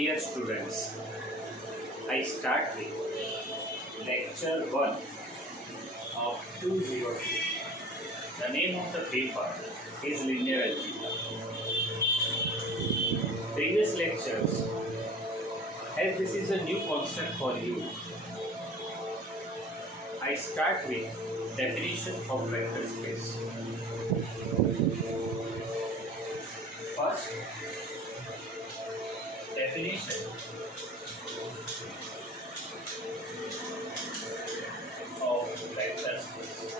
Dear students, I start with lecture 1 of 202. The name of the paper is linear algebra. Previous lectures, as this is a new concept for you, I start with definition of vector space. First, definition of vector space.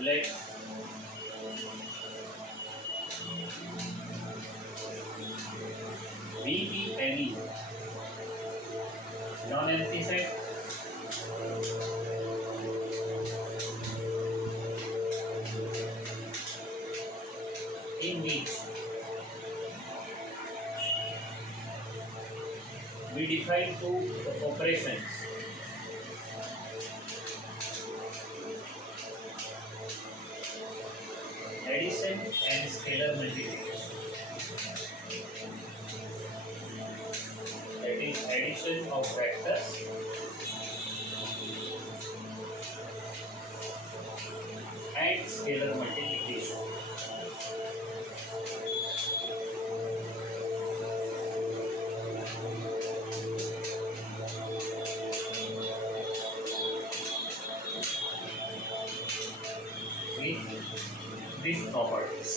Let V be any non-empty set in which we define two operations addition and scalar multiplication. That is addition of vectors and scalar multiplication. With these properties.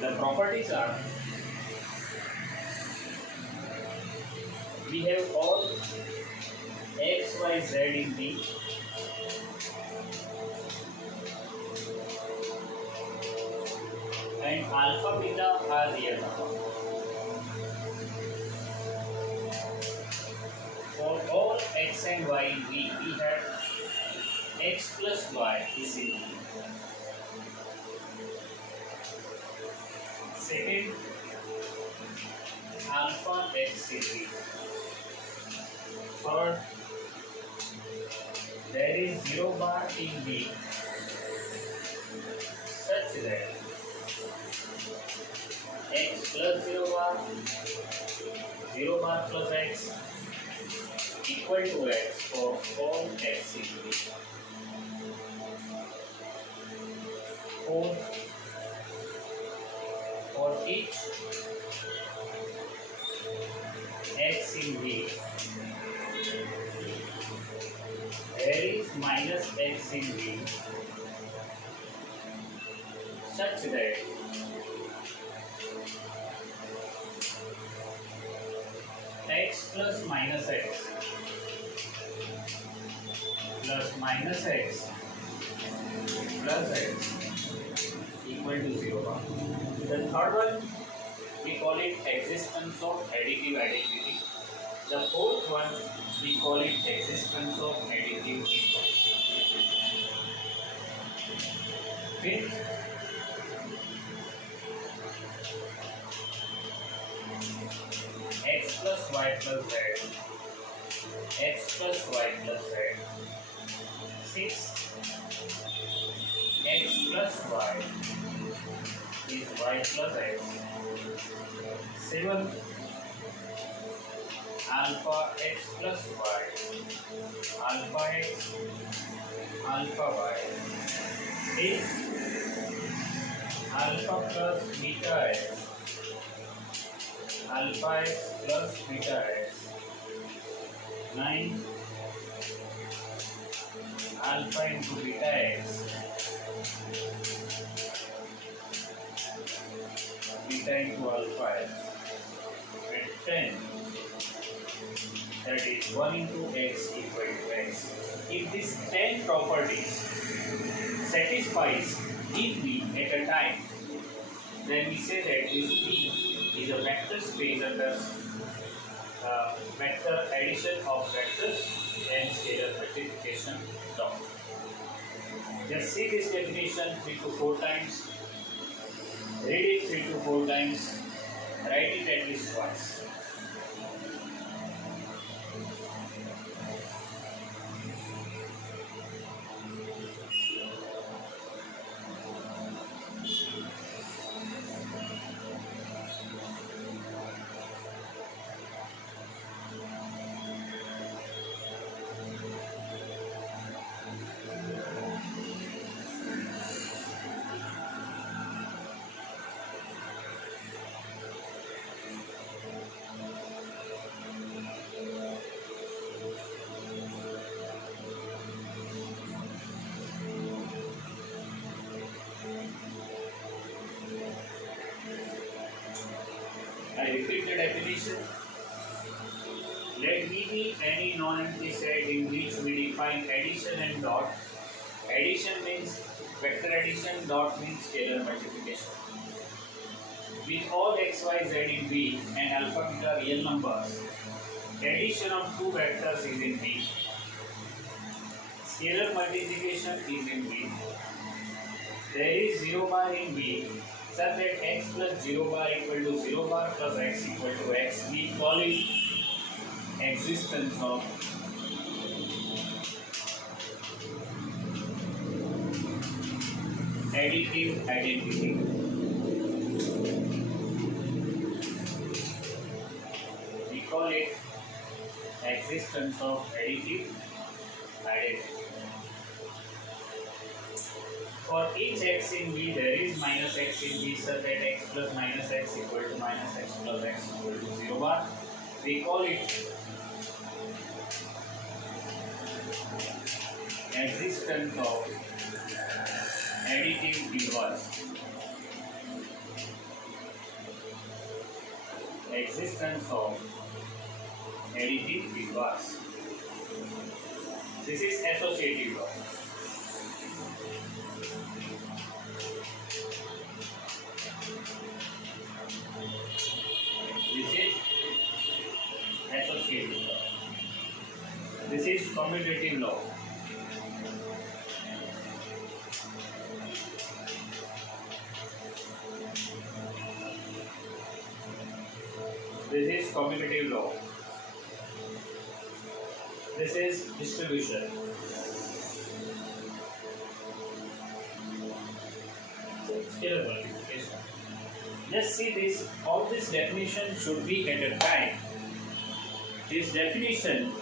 The properties are, we have all x, y, z in V, and alpha, beta are real numbers. For all x and y in V, we have x plus y is in V. Second, alpha x is V. Third, there is 0 bar in V such that x plus 0 bar plus x equal to x for all x in V. Fourth, for each x in V, there is minus x in V such that x plus minus x plus minus x plus x equal to 0 bar. The third one, we call it existence of additive identity. The fourth one, we call it existence of additive inverse. Fifth, x plus y plus z, x plus y plus z. Sixth, x plus y is y plus x. Seventh, alpha x plus y, alpha x, alpha y. Eighth, alpha plus beta x, alpha x plus beta x. Ninth, alpha into beta x, beta into alpha x. And 10, that is 1 into x equal to x. If these 10 properties satisfies in V at a time, then we say that this V is a vector space under vector addition of vectors and scalar multiplication term. Just see this definition 3 to 4 times, read it 3 to 4 times, write it at least twice. repeat the definition. Let V be any non-empty set in which we define addition and dot. Addition means vector addition, dot means scalar multiplication. With all x, y, z in V and alpha, beta real numbers, addition of two vectors is in V. Scalar multiplication is in V. There is 0 bar in V such that x plus 0 bar equal to 0 bar plus x equal to x. We call it existence of additive identity. We call it existence of additive identity. For each x in V, there is minus x in V such that x plus minus x equal to minus x plus x equal to 0 bar. We call it existence of additive inverse. Existence of additive inverse. This is associative law. This is associative law. This is commutative law. This is commutative law. This is distribution. Scalar multiplication. Just see this. All this definition should be at a time. This definition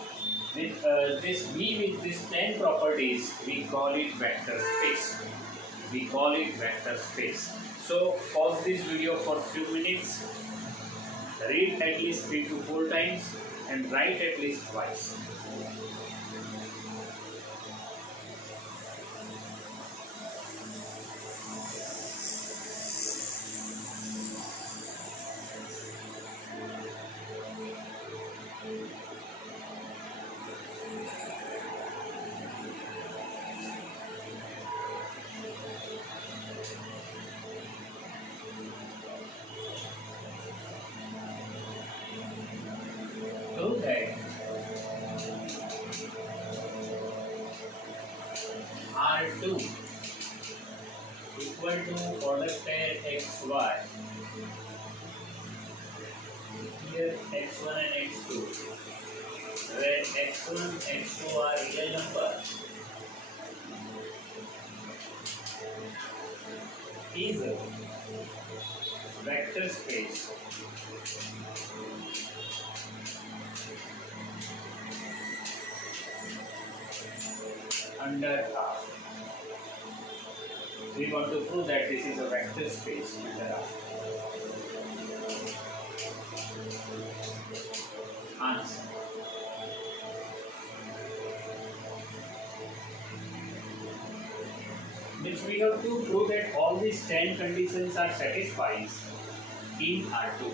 with this V with these 10 properties, we call it vector space. We call it vector space. So pause this video for few minutes. Read at least 3 to 4 times and write at least twice. So that R2 equal to product pair XY. Here X1 and X2, where X1 and X2 are real numbers, is a vector space under R. We want to prove that this is a vector space under R. Answer. Means we have to prove that all these 10 conditions are satisfied in R2.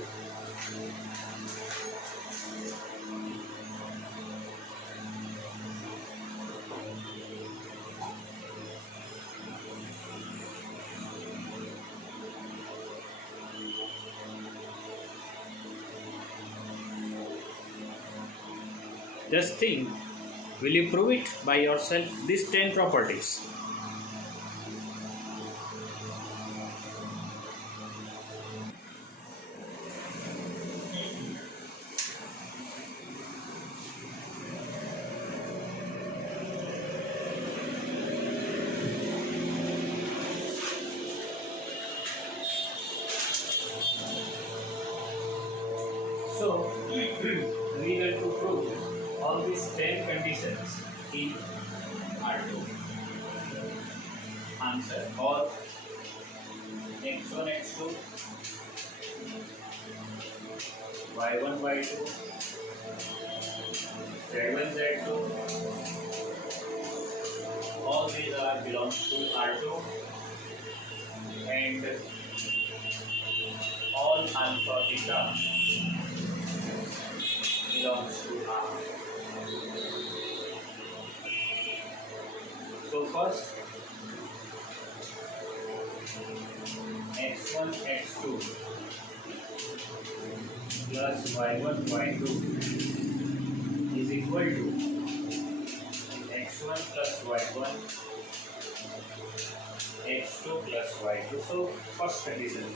Just think, will you prove it by yourself, these 10 properties? So, we have to prove all these 10 conditions in R2. Answer. Or x1, x2, y1, y2, z1, z2, all these are belongs to R2, and all alpha beta belongs to R. So first x1 x2 plus y1 y2 is equal to x1 plus y1 x2 plus y2. So first condition,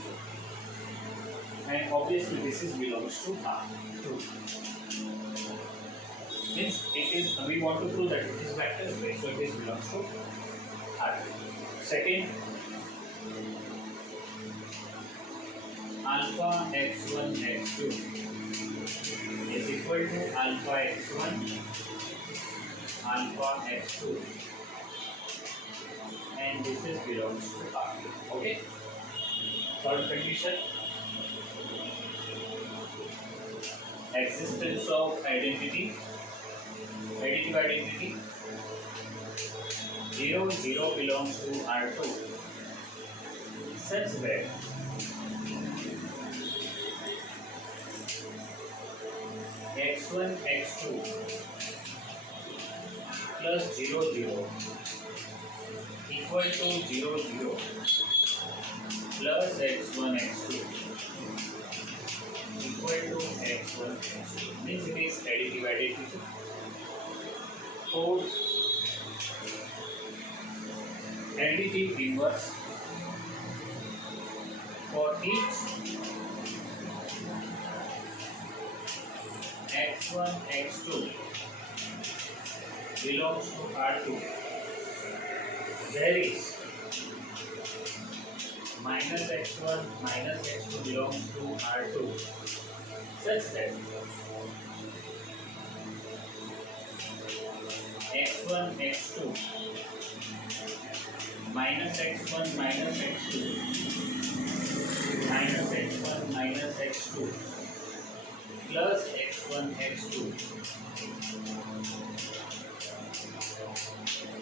and obviously this is belongs to R. Means it is, we want to prove that it is vector space, so it is belongs to R. Second, alpha x1 x2 is equal to alpha x1 alpha x2, and this is belongs to R. Okay. Third condition, existence of additive identity 0 0 belongs to R2 such that x1 x2 plus 0 0 equal to 0 0 plus x1 x2 equal to x1 x2. Means it is additive identity. Fourth, additive inverse for each x1 x2 belongs to R2, there is minus x1 minus x2 belongs to R2 such that x1 x2 minus x1 minus x2 minus x1 minus x2 plus x1 x2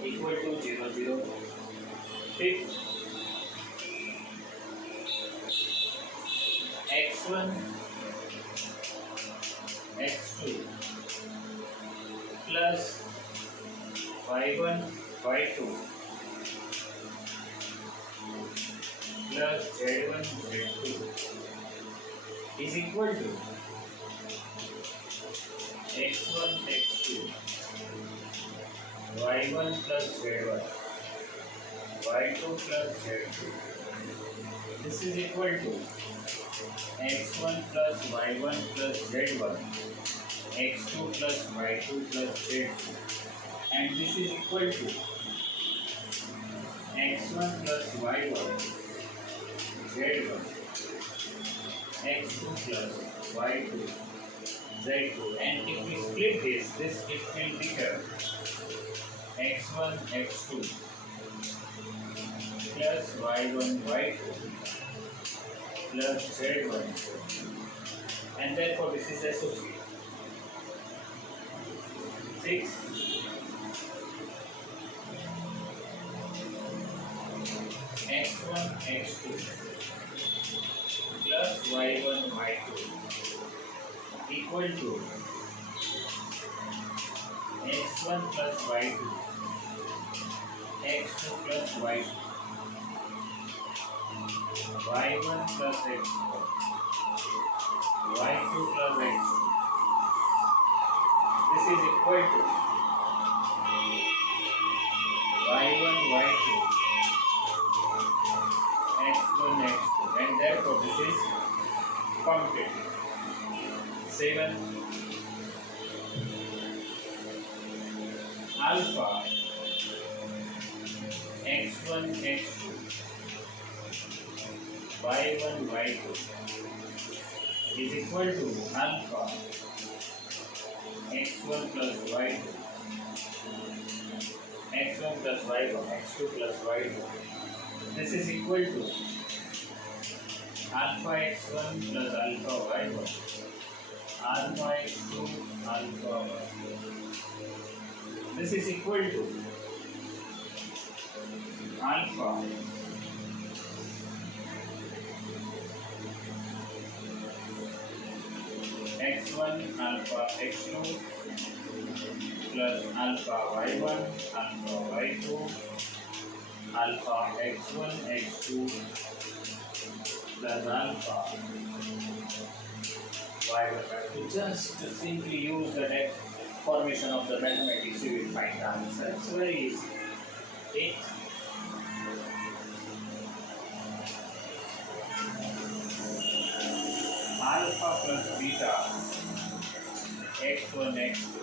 equal to 0 0. Fifth, x1 x2 plus y1 y2 plus z1 z2 is equal to x1 x2 y1 plus z1 y2 plus z2. This is equal to x1 plus y1 plus z1 x2 plus y2 plus z2, and this is equal to x1 plus y1 z1 x2 plus y2 z2, and if we split this it will become x1 x2 plus y1 y2 plus z1, and therefore this is associated. 6, x1 x2 plus y1 y2 equal to x1 plus y2 x2 plus y2 y1 plus x4 y2 plus x2. This is equal to y1 y2 x1 x2, and therefore this is commutative. 7, alpha x1 x2 y1 y2 is equal to alpha x1 plus y2 x1 plus y1 x2 plus y2. This is equal to alpha x1 plus alpha y1 alpha x2 alpha y2. This is equal to alpha x1 alpha x2 plus alpha y1 alpha y2 alpha x1 x2 plus alpha y1. Just to simply use the formation of the mathematics, you will find the answer. It's very easy. Okay? Alpha plus beta x1 x2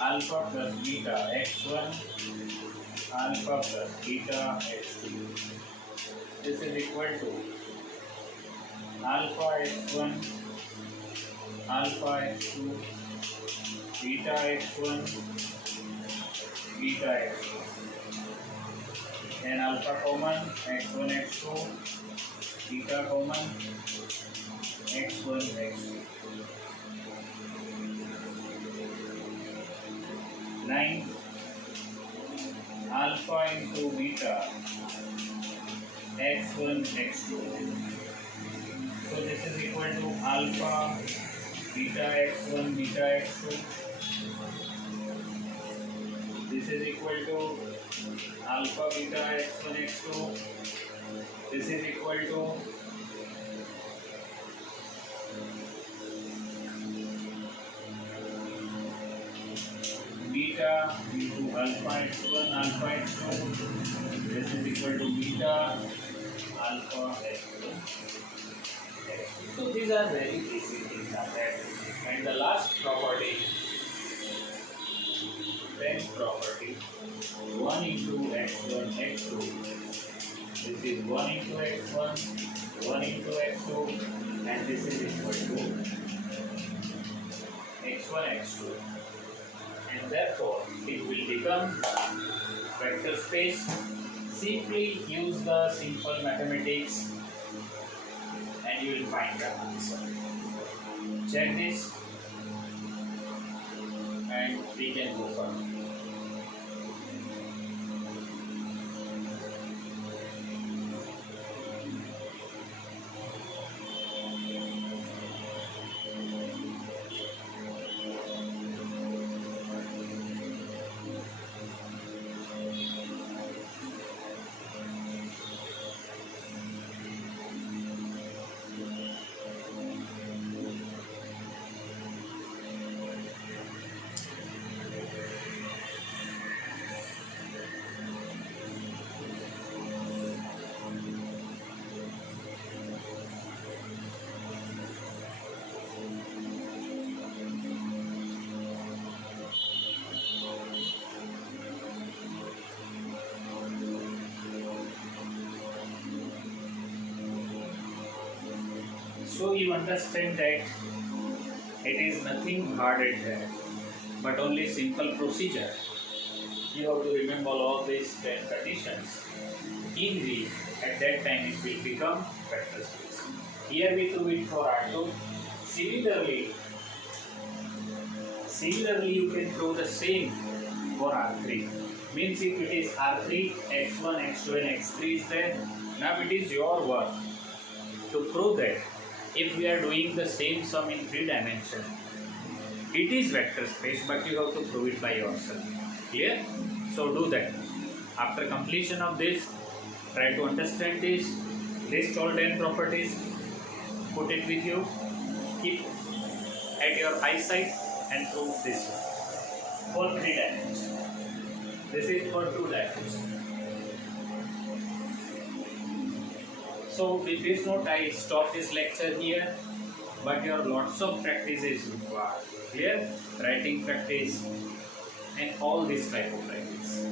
alpha plus beta x1 alpha plus beta x2. This is equal to alpha x1 alpha x2 beta x1 beta x2. Then alpha common x1 x2 beta common x1 x2. 9 alpha into beta x1 x2. So this is equal to alpha beta x1 beta x2. This is equal to alpha beta x1 x2. This is equal to beta into alpha x1 alpha x2. This is equal to beta alpha x2. So these are very easy things are there. And the last property, 10th property, 1 into x1 x2. This is 1 into x1, 1 into x2, and this is equal to x1 x2. And therefore it will become vector space. Simply use the simple mathematics and you will find the answer. Check this and we can go further. So you understand that it is nothing hard at that, but only simple procedure. You have to remember all these 10 conditions. In which at that time it will become vector space. Here we do it for R2. Similarly you can do the same for R3. Means if it is R3, x1, x2 and x3 is there, now it is your work to prove that if we are doing the same sum in 3 dimensions, it is vector space, but you have to prove it by yourself. Clear? So do that. After completion of this, try to understand this, list all 10 properties, put it with you, keep at your eyesight and prove this one for 3 dimensions. This is for 2 dimensions. So with this note I stop this lecture here, but your lots of practice is required. Clear? Writing practice and all this type of practice.